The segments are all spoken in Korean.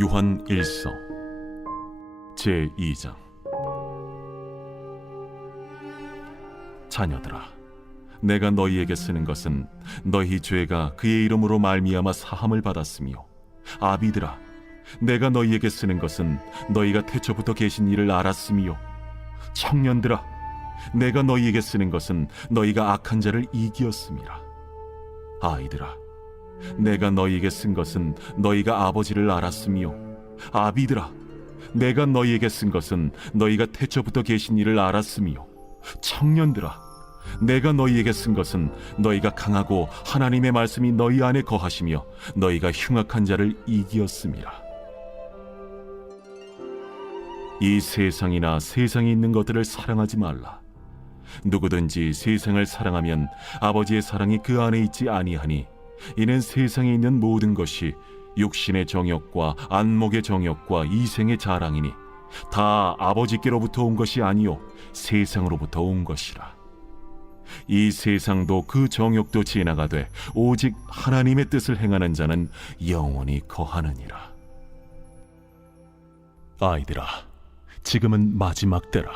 요한 1서 제2장. 자녀들아, 내가 너희에게 쓰는 것은 너희 죄가 그의 이름으로 말미암아 사함을 받았으며, 아비들아, 내가 너희에게 쓰는 것은 너희가 태초부터 계신 이를 알았으며, 청년들아, 내가 너희에게 쓰는 것은 너희가 악한 자를 이기었음이라. 아이들아, 내가 너희에게 쓴 것은 너희가 아버지를 알았으며, 아비들아, 내가 너희에게 쓴 것은 너희가 태초부터 계신 이를 알았으며, 청년들아, 내가 너희에게 쓴 것은 너희가 강하고 하나님의 말씀이 너희 안에 거하시며 너희가 흉악한 자를 이기었음이라. 이 세상이나 세상에 있는 것들을 사랑하지 말라. 누구든지 세상을 사랑하면 아버지의 사랑이 그 안에 있지 아니하니, 이는 세상에 있는 모든 것이 육신의 정욕과 안목의 정욕과 이생의 자랑이니 다 아버지께로부터 온 것이 아니요 세상으로부터 온 것이라. 이 세상도 그 정욕도 지나가되 오직 하나님의 뜻을 행하는 자는 영원히 거하느니라. 아이들아, 지금은 마지막 때라.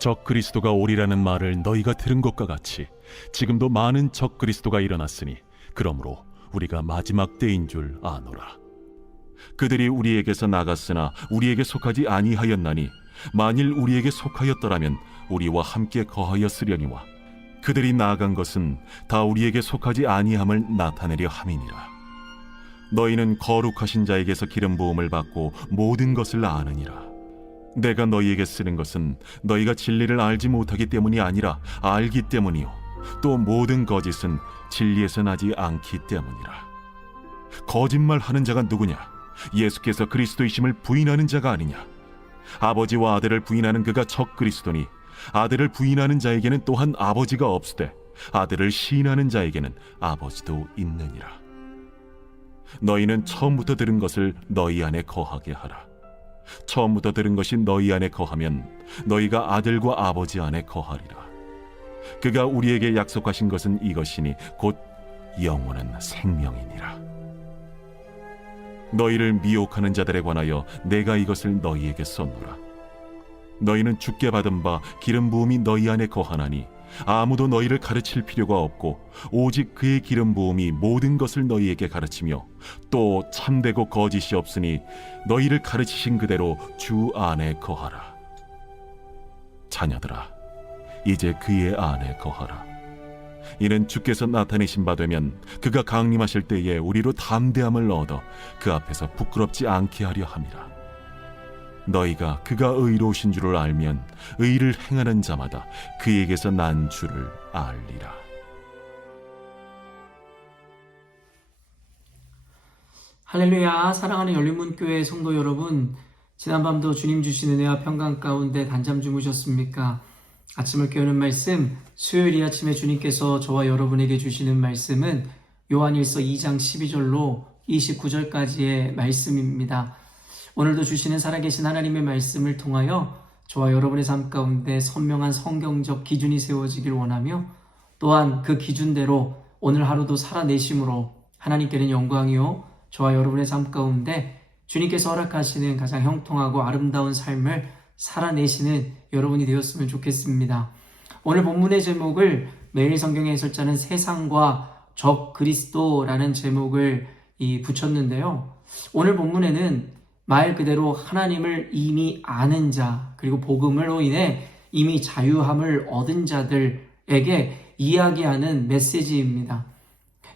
적 그리스도가 오리라는 말을 너희가 들은 것과 같이 지금도 많은 적 그리스도가 일어났으니, 그러므로 우리가 마지막 때인 줄 아노라. 그들이 우리에게서 나갔으나 우리에게 속하지 아니하였나니, 만일 우리에게 속하였더라면 우리와 함께 거하였으려니와, 그들이 나아간 것은 다 우리에게 속하지 아니함을 나타내려 함이니라. 너희는 거룩하신 자에게서 기름 부음을 받고 모든 것을 아느니라. 내가 너희에게 쓰는 것은 너희가 진리를 알지 못하기 때문이 아니라 알기 때문이요, 또 모든 거짓은 진리에서 나지 않기 때문이라. 거짓말하는 자가 누구냐? 예수께서 그리스도이심을 부인하는 자가 아니냐? 아버지와 아들을 부인하는 그가 적 그리스도니, 아들을 부인하는 자에게는 또한 아버지가 없으되 아들을 시인하는 자에게는 아버지도 있느니라. 너희는 처음부터 들은 것을 너희 안에 거하게 하라. 처음부터 들은 것이 너희 안에 거하면 너희가 아들과 아버지 안에 거하리라. 그가 우리에게 약속하신 것은 이것이니 곧 영원한 생명이니라. 너희를 미혹하는 자들에 관하여 내가 이것을 너희에게 썼노라. 너희는 주께 받은 바 기름 부음이 너희 안에 거하나니 아무도 너희를 가르칠 필요가 없고, 오직 그의 기름 부음이 모든 것을 너희에게 가르치며, 또 참되고 거짓이 없으니 너희를 가르치신 그대로 주 안에 거하라. 자녀들아, 이제 그의 안에 거하라. 이는 주께서 나타내신 바 되면 그가 강림하실 때에 우리로 담대함을 얻어 그 앞에서 부끄럽지 않게 하려 함이라. 너희가 그가 의로우신 줄을 알면 의를 행하는 자마다 그에게서 난 줄을 알리라. 할렐루야. 사랑하는 열린문교회 성도 여러분, 지난밤도 주님 주신 은혜와 평강 가운데 단잠 주무셨습니까? 아침을 깨우는 말씀, 수요일 이 아침에 주님께서 저와 여러분에게 주시는 말씀은 요한일서 2장 12절로 29절까지의 말씀입니다. 오늘도 주시는 살아계신 하나님의 말씀을 통하여 저와 여러분의 삶 가운데 선명한 성경적 기준이 세워지길 원하며, 또한 그 기준대로 오늘 하루도 살아내심으로 하나님께는 영광이요, 저와 여러분의 삶 가운데 주님께서 허락하시는 가장 형통하고 아름다운 삶을 살아내시는 여러분이 되었으면 좋겠습니다. 오늘 본문의 제목을 매일 성경의 해설자는 세상과 적 그리스도라는 제목을 붙였는데요. 오늘 본문에는 말 그대로 하나님을 이미 아는 자, 그리고 복음으로 인해 이미 자유함을 얻은 자들에게 이야기하는 메시지입니다.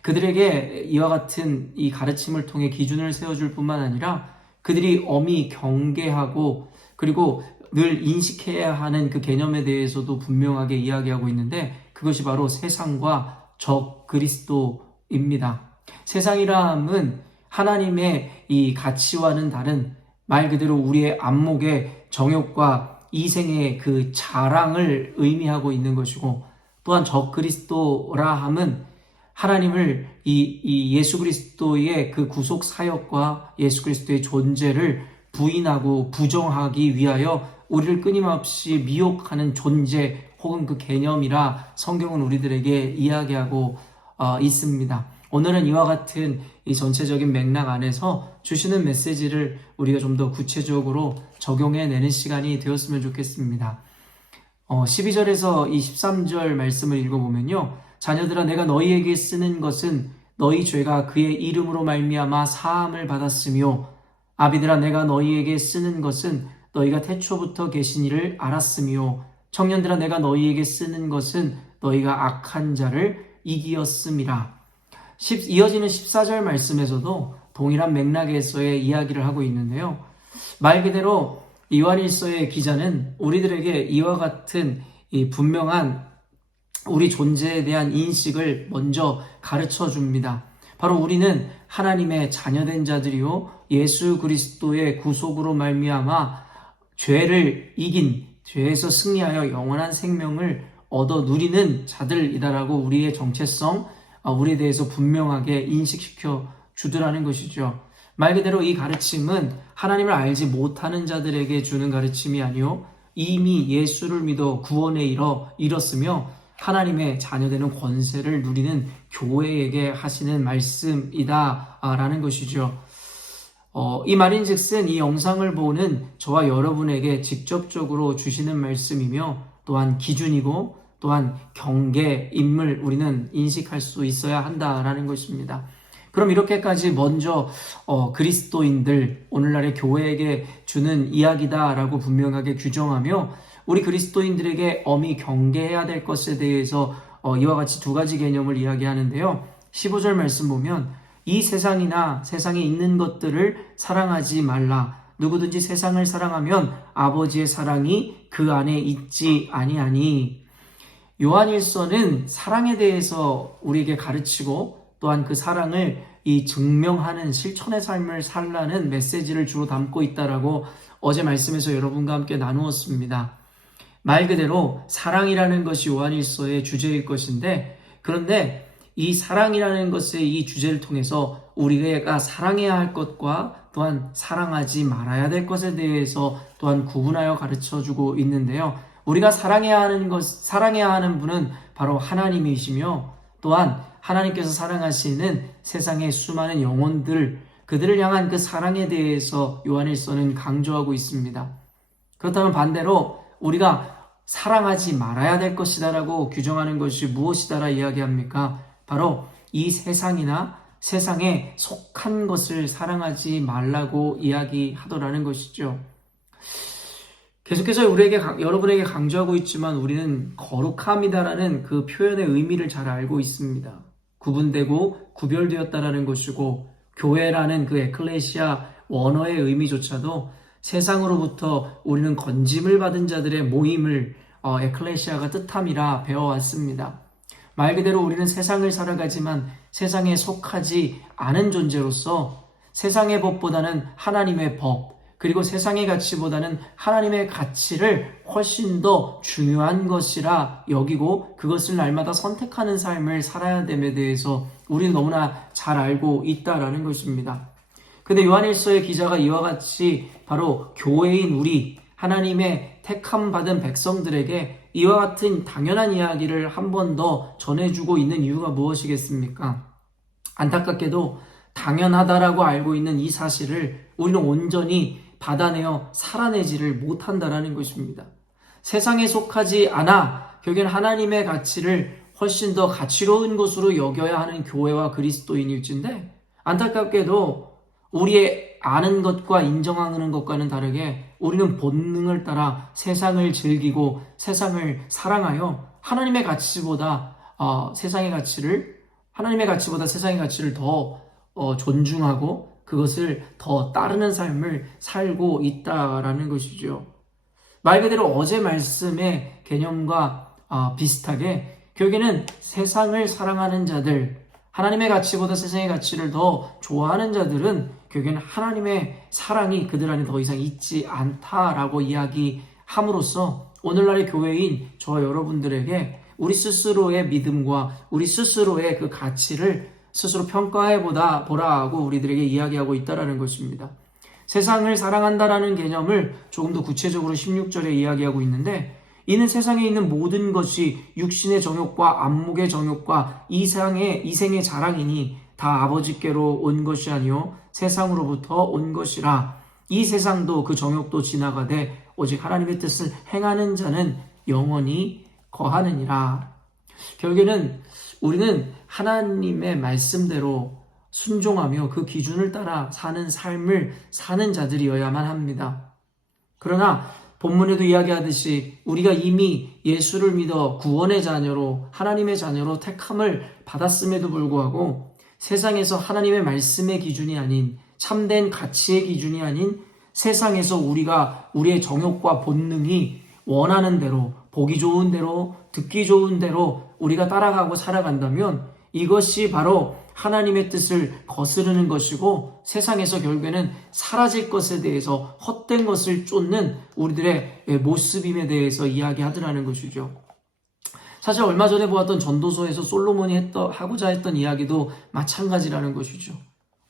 그들에게 이와 같은 이 가르침을 통해 기준을 세워줄 뿐만 아니라 그들이 엄히 경계하고 그리고 늘 인식해야 하는 그 개념에 대해서도 분명하게 이야기하고 있는데, 그것이 바로 세상과 적 그리스도입니다. 세상이라 함은 하나님의 이 가치와는 다른, 말 그대로 우리의 안목의 정욕과 이생의 그 자랑을 의미하고 있는 것이고, 또한 적 그리스도라 함은 하나님을 이 예수 그리스도의 그 구속 사역과 예수 그리스도의 존재를 부인하고 부정하기 위하여 우리를 끊임없이 미혹하는 존재 혹은 그 개념이라 성경은 우리들에게 이야기하고 있습니다. 오늘은 이와 같은 이 전체적인 맥락 안에서 주시는 메시지를 우리가 좀 더 구체적으로 적용해내는 시간이 되었으면 좋겠습니다. 12절에서 이 13절 말씀을 읽어보면요. 자녀들아 내가 너희에게 쓰는 것은 너희 죄가 그의 이름으로 말미암아 사함을 받았으며 아비들아 내가 너희에게 쓰는 것은 너희가 태초부터 계신 이를 알았으며 청년들아 내가 너희에게 쓰는 것은 너희가 악한 자를 이기었음이라. 이어지는 14절 말씀에서도 동일한 맥락에서의 이야기를 하고 있는데요. 말 그대로 요한일서의 기자는 우리들에게 이와 같은 이 분명한 우리 존재에 대한 인식을 먼저 가르쳐 줍니다. 바로 우리는 하나님의 자녀된 자들이요 예수 그리스도의 구속으로 말미암아 죄를 이긴 죄에서 승리하여 영원한 생명을 얻어 누리는 자들이다라고 우리의 정체성, 우리에 대해서 분명하게 인식시켜 주더라는 것이죠. 말 그대로 이 가르침은 하나님을 알지 못하는 자들에게 주는 가르침이 아니요 이미 예수를 믿어 구원에 이뤘으며 하나님의 자녀되는 권세를 누리는 교회에게 하시는 말씀이다라는 것이죠. 이 말인즉슨 이 영상을 보는 저와 여러분에게 직접적으로 주시는 말씀이며 또한 기준이고 또한 경계임을 우리는 인식할 수 있어야 한다라는 것입니다. 그럼 이렇게까지 먼저 그리스도인들, 오늘날의 교회에게 주는 이야기다라고 분명하게 규정하며 우리 그리스도인들에게 엄히 경계해야 될 것에 대해서 이와 같이 두 가지 개념을 이야기하는데요. 15절 말씀 보면 이 세상이나 세상에 있는 것들을 사랑하지 말라. 누구든지 세상을 사랑하면 아버지의 사랑이 그 안에 있지 아니하니. 요한일서는 사랑에 대해서 우리에게 가르치고 또한 그 사랑을 이 증명하는 실천의 삶을 살라는 메시지를 주로 담고 있다라고 어제 말씀에서 여러분과 함께 나누었습니다. 말 그대로 사랑이라는 것이 요한일서의 주제일 것인데 그런데 이 사랑이라는 것의 이 주제를 통해서 우리가 사랑해야 할 것과 또한 사랑하지 말아야 될 것에 대해서 또한 구분하여 가르쳐주고 있는데요. 우리가 사랑해야 하는 분은 바로 하나님이시며 또한 하나님께서 사랑하시는 세상의 수많은 영혼들, 그들을 향한 그 사랑에 대해서 요한일서는 강조하고 있습니다. 그렇다면 반대로 우리가 사랑하지 말아야 될 것이다라고 규정하는 것이 무엇이다라 이야기합니까? 바로 이 세상이나 세상에 속한 것을 사랑하지 말라고 이야기하더라는 것이죠. 계속해서 여러분에게 강조하고 있지만 우리는 거룩함이다라는 그 표현의 의미를 잘 알고 있습니다. 구분되고 구별되었다라는 것이고 교회라는 그 에클레시아 원어의 의미조차도 세상으로부터 우리는 건짐을 받은 자들의 모임을 에클레시아가 뜻함이라 배워왔습니다. 말 그대로 우리는 세상을 살아가지만 세상에 속하지 않은 존재로서 세상의 법보다는 하나님의 법, 그리고 세상의 가치보다는 하나님의 가치를 훨씬 더 중요한 것이라 여기고 그것을 날마다 선택하는 삶을 살아야 됨에 대해서 우리는 너무나 잘 알고 있다라는 것입니다. 근데 요한일서의 기자가 이와 같이 바로 교회인 우리 하나님의 택함 받은 백성들에게 이와 같은 당연한 이야기를 한 번 더 전해주고 있는 이유가 무엇이겠습니까? 안타깝게도 당연하다라고 알고 있는 이 사실을 우리는 온전히 받아내어 살아내지를 못한다라는 것입니다. 세상에 속하지 않아 결국엔 하나님의 가치를 훨씬 더 가치로운 것으로 여겨야 하는 교회와 그리스도인일진데 안타깝게도 우리의 아는 것과 인정하는 것과는 다르게 우리는 본능을 따라 세상을 즐기고 세상을 사랑하여 하나님의 가치보다 세상의 가치를 더 존중하고 그것을 더 따르는 삶을 살고 있다라는 것이죠. 말 그대로 어제 말씀의 개념과 비슷하게 결국에는 세상을 사랑하는 자들, 하나님의 가치보다 세상의 가치를 더 좋아하는 자들은 결국에는 하나님의 사랑이 그들 안에 더 이상 있지 않다라고 이야기함으로써 오늘날의 교회인 저와 여러분들에게 우리 스스로의 믿음과 우리 스스로의 그 가치를 스스로 평가해 보라고 우리들에게 이야기하고 있다라는 것입니다. 세상을 사랑한다라는 개념을 조금 더 구체적으로 16절에 이야기하고 있는데 이는 세상에 있는 모든 것이 육신의 정욕과 안목의 정욕과 이생의 자랑이니 다 아버지께로 온 것이 아니요 세상으로부터 온 것이라. 이 세상도 그 정욕도 지나가되 오직 하나님의 뜻을 행하는 자는 영원히 거하느니라. 결국에는 우리는 하나님의 말씀대로 순종하며 그 기준을 따라 사는 삶을 사는 자들이어야만 합니다. 그러나 본문에도 이야기하듯이 우리가 이미 예수를 믿어 구원의 자녀로 하나님의 자녀로 택함을 받았음에도 불구하고 세상에서 하나님의 말씀의 기준이 아닌 참된 가치의 기준이 아닌 세상에서 우리가 우리의 정욕과 본능이 원하는 대로 보기 좋은 대로 듣기 좋은 대로 우리가 따라가고 살아간다면 이것이 바로 하나님의 뜻을 거스르는 것이고 세상에서 결국에는 사라질 것에 대해서 헛된 것을 쫓는 우리들의 모습임에 대해서 이야기하더라는 것이죠. 사실 얼마 전에 보았던 전도서에서 솔로몬이 하고자 했던 이야기도 마찬가지라는 것이죠.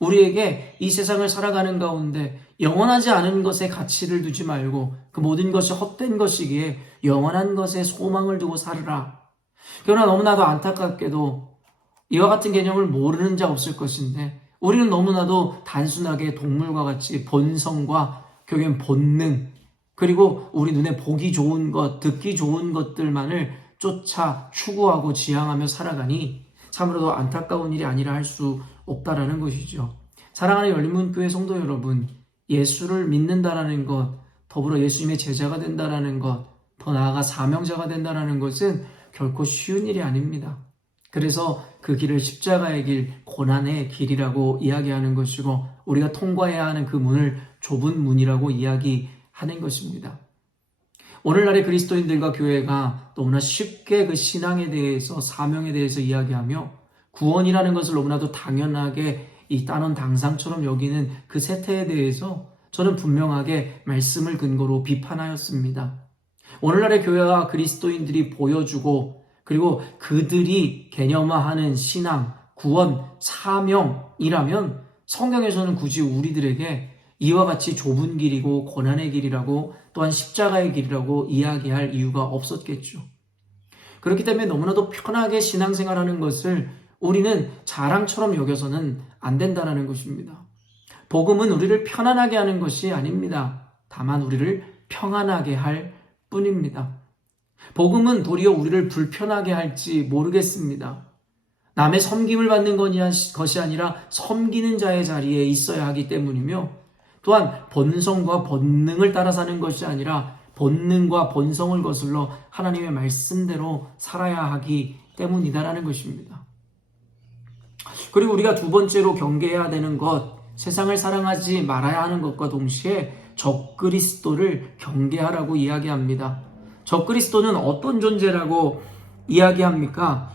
우리에게 이 세상을 살아가는 가운데 영원하지 않은 것에 가치를 두지 말고 그 모든 것이 헛된 것이기에 영원한 것에 소망을 두고 살으라. 그러나 너무나도 안타깝게도 이와 같은 개념을 모르는 자 없을 것인데 우리는 너무나도 단순하게 동물과 같이 본성과 결국엔 본능 그리고 우리 눈에 보기 좋은 것, 듣기 좋은 것들만을 쫓아 추구하고 지향하며 살아가니 참으로도 안타까운 일이 아니라 할 수 없다라는 것이죠. 사랑하는 열린문교회 성도 여러분, 예수를 믿는다라는 것, 더불어 예수님의 제자가 된다라는 것, 더 나아가 사명자가 된다라는 것은 결코 쉬운 일이 아닙니다. 그래서 그 길을 십자가의 길, 고난의 길이라고 이야기하는 것이고 우리가 통과해야 하는 그 문을 좁은 문이라고 이야기하는 것입니다. 오늘날의 그리스도인들과 교회가 너무나 쉽게 그 신앙에 대해서 사명에 대해서 이야기하며 구원이라는 것을 너무나도 당연하게 이 따놓은 당상처럼 여기는 그 세태에 대해서 저는 분명하게 말씀을 근거로 비판하였습니다. 오늘날의 교회와 그리스도인들이 보여주고 그리고 그들이 개념화하는 신앙, 구원, 사명이라면 성경에서는 굳이 우리들에게 이와 같이 좁은 길이고 고난의 길이라고 또한 십자가의 길이라고 이야기할 이유가 없었겠죠. 그렇기 때문에 너무나도 편하게 신앙생활하는 것을 우리는 자랑처럼 여겨서는 안 된다는 것입니다. 복음은 우리를 편안하게 하는 것이 아닙니다. 다만 우리를 평안하게 할 뿐입니다. 복음은 도리어 우리를 불편하게 할지 모르겠습니다. 남의 섬김을 받는 것이 아니라 섬기는 자의 자리에 있어야 하기 때문이며 또한 본성과 본능을 따라 사는 것이 아니라 본능과 본성을 거슬러 하나님의 말씀대로 살아야 하기 때문이다라는 것입니다. 그리고 우리가 두 번째로 경계해야 되는 것, 세상을 사랑하지 말아야 하는 것과 동시에 적그리스도를 경계하라고 이야기합니다. 적그리스도는 어떤 존재라고 이야기합니까?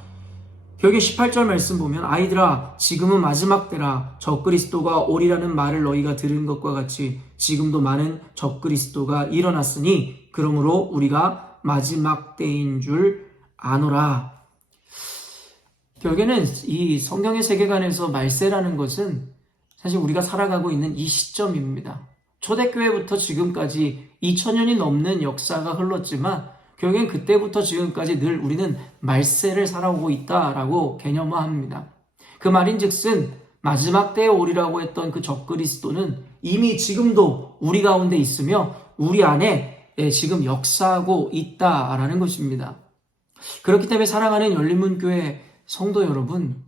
결국 18절 말씀 보면 아이들아 지금은 마지막 때라 적그리스도가 오리라는 말을 너희가 들은 것과 같이 지금도 많은 적그리스도가 일어났으니 그러므로 우리가 마지막 때인 줄 아노라. 결국에는 이 성경의 세계관에서 말세라는 것은 사실 우리가 살아가고 있는 이 시점입니다. 초대교회부터 지금까지 2000년이 넘는 역사가 흘렀지만 결국엔 그때부터 지금까지 늘 우리는 말세를 살아오고 있다라고 개념화합니다. 그 말인즉슨 마지막 때에 오리라고 했던 그 적그리스도는 이미 지금도 우리 가운데 있으며 우리 안에 지금 역사하고 있다라는 것입니다. 그렇기 때문에 사랑하는 열린문교회 성도 여러분,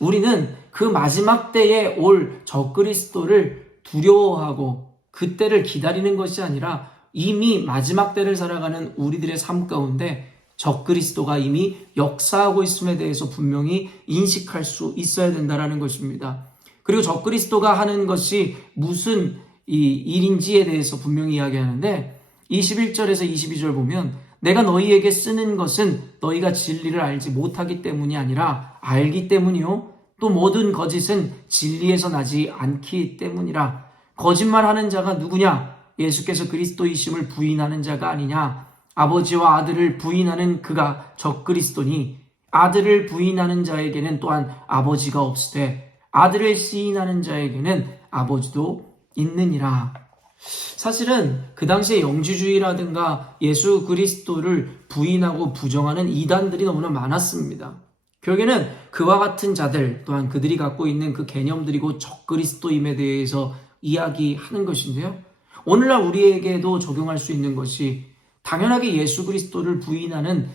우리는 그 마지막 때에 올 적그리스도를 두려워하고 그때를 기다리는 것이 아니라 이미 마지막 때를 살아가는 우리들의 삶 가운데 적그리스도가 이미 역사하고 있음에 대해서 분명히 인식할 수 있어야 된다는 것입니다. 그리고 적그리스도가 하는 것이 무슨 일인지에 대해서 분명히 이야기하는데 21절에서 22절 보면 내가 너희에게 쓰는 것은 너희가 진리를 알지 못하기 때문이 아니라 알기 때문이요 또 모든 거짓은 진리에서 나지 않기 때문이라. 거짓말하는 자가 누구냐? 예수께서 그리스도이심을 부인하는 자가 아니냐? 아버지와 아들을 부인하는 그가 적그리스도니 아들을 부인하는 자에게는 또한 아버지가 없으되 아들을 시인하는 자에게는 아버지도 있느니라. 사실은 그 당시에 영지주의라든가 예수 그리스도를 부인하고 부정하는 이단들이 너무나 많았습니다. 결국에는 그와 같은 자들 또한 그들이 갖고 있는 그 개념들이고 적그리스도임에 대해서 이야기하는 것인데요. 오늘날 우리에게도 적용할 수 있는 것이 당연하게 예수 그리스도를 부인하는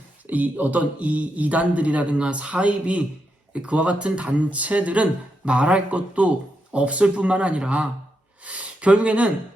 어떤 이단들이라든가 사입이 그와 같은 단체들은 말할 것도 없을 뿐만 아니라 결국에는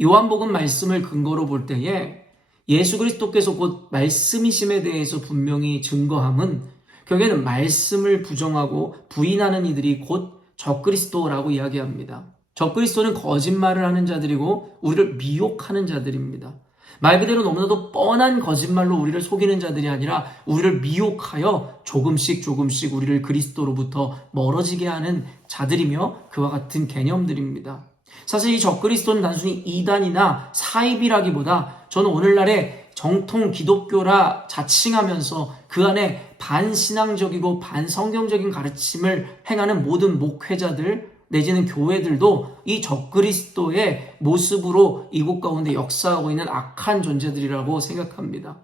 요한복음 말씀을 근거로 볼 때에 예수 그리스도께서 곧 말씀이심에 대해서 분명히 증거함은 결국에는 말씀을 부정하고 부인하는 이들이 곧 적그리스도라고 이야기합니다. 적그리스도는 거짓말을 하는 자들이고 우리를 미혹하는 자들입니다. 말 그대로 너무나도 뻔한 거짓말로 우리를 속이는 자들이 아니라 우리를 미혹하여 조금씩 우리를 그리스도로부터 멀어지게 하는 자들이며 그와 같은 개념들입니다. 사실 이 적그리스도는 단순히 이단이나 사입이라기보다 저는 오늘날의 정통 기독교라 자칭하면서 그 안에 반신앙적이고 반성경적인 가르침을 행하는 모든 목회자들 내지는 교회들도 이 적그리스도의 모습으로 이곳 가운데 역사하고 있는 악한 존재들이라고 생각합니다.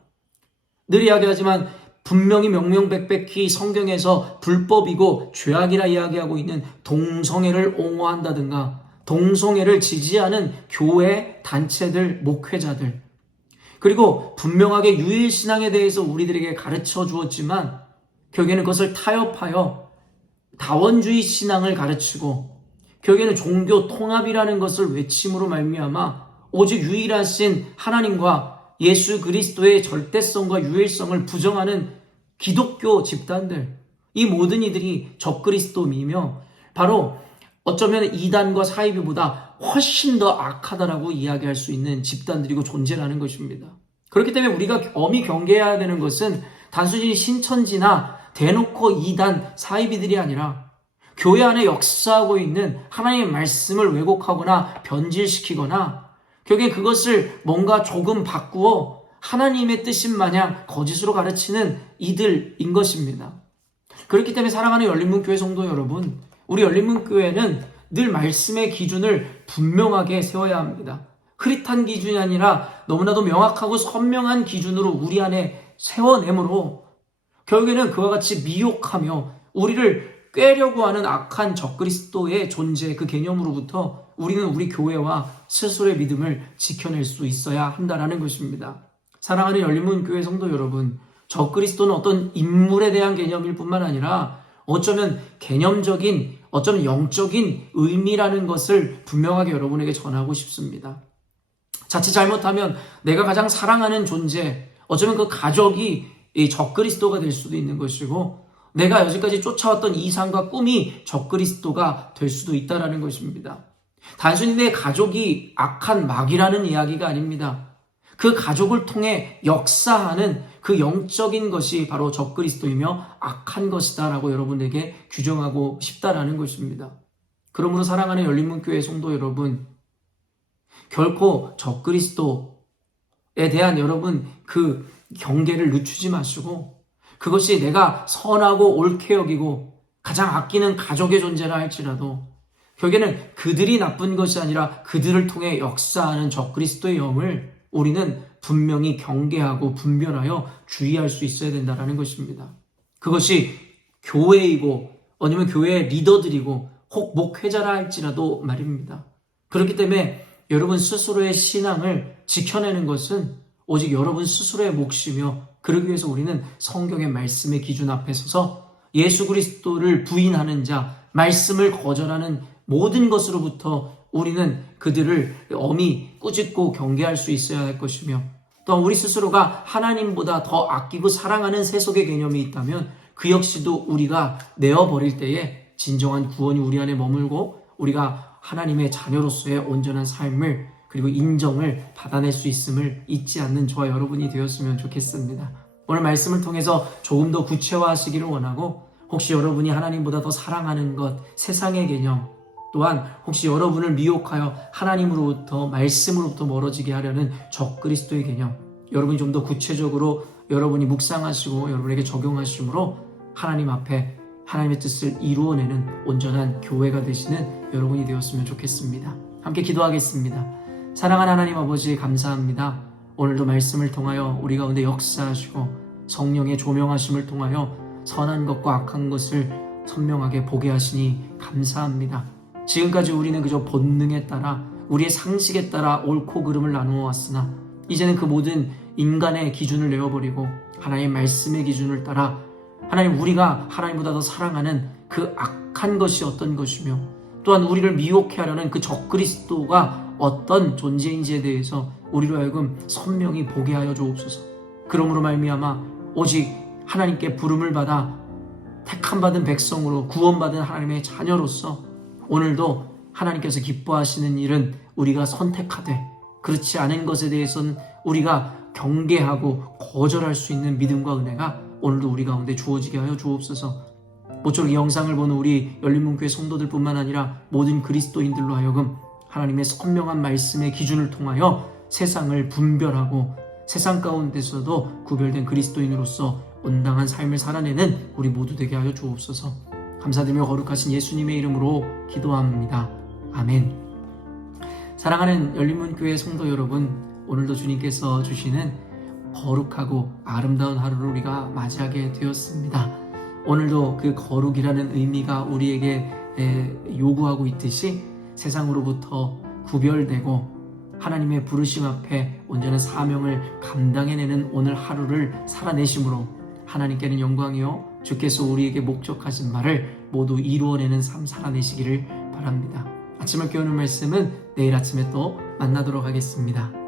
늘 이야기하지만 분명히 명명백백히 성경에서 불법이고 죄악이라 이야기하고 있는 동성애를 옹호한다든가 동성애를 지지하는 교회, 단체들, 목회자들 그리고 분명하게 유일신앙에 대해서 우리들에게 가르쳐 주었지만 결국에는 그것을 타협하여 다원주의 신앙을 가르치고 결국에는 종교 통합이라는 것을 외침으로 말미암아 오직 유일하신 하나님과 예수 그리스도의 절대성과 유일성을 부정하는 기독교 집단들 이 모든 이들이 적그리스도이며 바로 어쩌면 이단과 사이비보다 훨씬 더 악하다라고 이야기할 수 있는 집단들이고 존재라는 것입니다. 그렇기 때문에 우리가 엄히 경계해야 되는 것은 단순히 신천지나 대놓고 이단, 사이비들이 아니라 교회 안에 역사하고 있는 하나님의 말씀을 왜곡하거나 변질시키거나 결국에 그것을 뭔가 조금 바꾸어 하나님의 뜻인 마냥 거짓으로 가르치는 이들인 것입니다. 그렇기 때문에 사랑하는 열린문교회 성도 여러분, 우리 열린문교회는 늘 말씀의 기준을 분명하게 세워야 합니다. 흐릿한 기준이 아니라 너무나도 명확하고 선명한 기준으로 우리 안에 세워내므로 결국에는 그와 같이 미혹하며 우리를 꿰려고 하는 악한 적그리스도의 존재 그 개념으로부터 우리는 우리 교회와 스스로의 믿음을 지켜낼 수 있어야 한다는 것입니다. 사랑하는 열린문교회 성도 여러분, 적그리스도는 어떤 인물에 대한 개념일 뿐만 아니라 어쩌면 개념적인, 어쩌면 영적인 의미라는 것을 분명하게 여러분에게 전하고 싶습니다. 자칫 잘못하면 내가 가장 사랑하는 존재, 어쩌면 그 가족이 이 적그리스도가 될 수도 있는 것이고 내가 여지까지 쫓아왔던 이상과 꿈이 적그리스도가 될 수도 있다는 것입니다. 단순히 내 가족이 악한 마귀라는 이야기가 아닙니다. 그 가족을 통해 역사하는 그 영적인 것이 바로 적그리스도이며 악한 것이다라고 여러분에게 규정하고 싶다라는 것입니다. 그러므로 사랑하는 열린문교회 성도 여러분, 결코 적그리스도에 대한 여러분 그 경계를 늦추지 마시고 그것이 내가 선하고 옳게 여기고 가장 아끼는 가족의 존재라 할지라도 결국에는 그들이 나쁜 것이 아니라 그들을 통해 역사하는 적그리스도의 영을 우리는 분명히 경계하고 분별하여 주의할 수 있어야 된다는 것입니다. 그것이 교회이고 아니면 교회의 리더들이고 혹 목회자라 할지라도 말입니다. 그렇기 때문에 여러분 스스로의 신앙을 지켜내는 것은 오직 여러분 스스로의 몫이며 그러기 위해서 우리는 성경의 말씀의 기준 앞에 서서 예수 그리스도를 부인하는 자, 말씀을 거절하는 모든 것으로부터 우리는 그들을 엄히 꾸짖고 경계할 수 있어야 할 것이며 또한 우리 스스로가 하나님보다 더 아끼고 사랑하는 세속의 개념이 있다면 그 역시도 우리가 내어버릴 때에 진정한 구원이 우리 안에 머물고 우리가 하나님의 자녀로서의 온전한 삶을 그리고 인정을 받아낼 수 있음을 잊지 않는 저와 여러분이 되었으면 좋겠습니다. 오늘 말씀을 통해서 조금 더 구체화하시기를 원하고 혹시 여러분이 하나님보다 더 사랑하는 것, 세상의 개념 또한 혹시 여러분을 미혹하여 하나님으로부터 말씀으로부터 멀어지게 하려는 적그리스도의 개념 여러분이 좀 더 구체적으로 여러분이 묵상하시고 여러분에게 적용하심으로 하나님 앞에 하나님의 뜻을 이루어내는 온전한 교회가 되시는 여러분이 되었으면 좋겠습니다. 함께 기도하겠습니다. 사랑하는 하나님 아버지 감사합니다. 오늘도 말씀을 통하여 우리 가운데 역사하시고 성령의 조명하심을 통하여 선한 것과 악한 것을 선명하게 보게 하시니 감사합니다. 지금까지 우리는 그저 본능에 따라 우리의 상식에 따라 옳고 그름을 나누어 왔으나 이제는 그 모든 인간의 기준을 내어버리고 하나님의 말씀의 기준을 따라 하나님, 우리가 하나님보다 더 사랑하는 그 악한 것이 어떤 것이며 또한 우리를 미혹해 하려는 그 적그리스도가 어떤 존재인지에 대해서 우리로 하여금 선명히 보게 하여 주옵소서. 그러므로 말미암아 오직 하나님께 부름을 받아 택함받은 백성으로 구원받은 하나님의 자녀로서 오늘도 하나님께서 기뻐하시는 일은 우리가 선택하되 그렇지 않은 것에 대해서는 우리가 경계하고 거절할 수 있는 믿음과 은혜가 오늘도 우리 가운데 주어지게 하여 주옵소서. 모쪼록 이 영상을 보는 우리 열린문교회 성도들뿐만 아니라 모든 그리스도인들로 하여금 하나님의 선명한 말씀의 기준을 통하여 세상을 분별하고 세상 가운데서도 구별된 그리스도인으로서 온당한 삶을 살아내는 우리 모두 되게 하여 주옵소서. 감사드리며 거룩하신 예수님의 이름으로 기도합니다. 아멘. 사랑하는 열린문교회 성도 여러분, 오늘도 주님께서 주시는 거룩하고 아름다운 하루를 우리가 맞이하게 되었습니다. 오늘도 그 거룩이라는 의미가 우리에게 요구하고 있듯이 세상으로부터 구별되고 하나님의 부르심 앞에 온전한 사명을 감당해내는 오늘 하루를 살아내심으로 하나님께는 영광이요 주께서 우리에게 목적하신 말을 모두 이루어내는 삶 살아내시기를 바랍니다. 아침을 깨우는 말씀은 내일 아침에 또 만나도록 하겠습니다.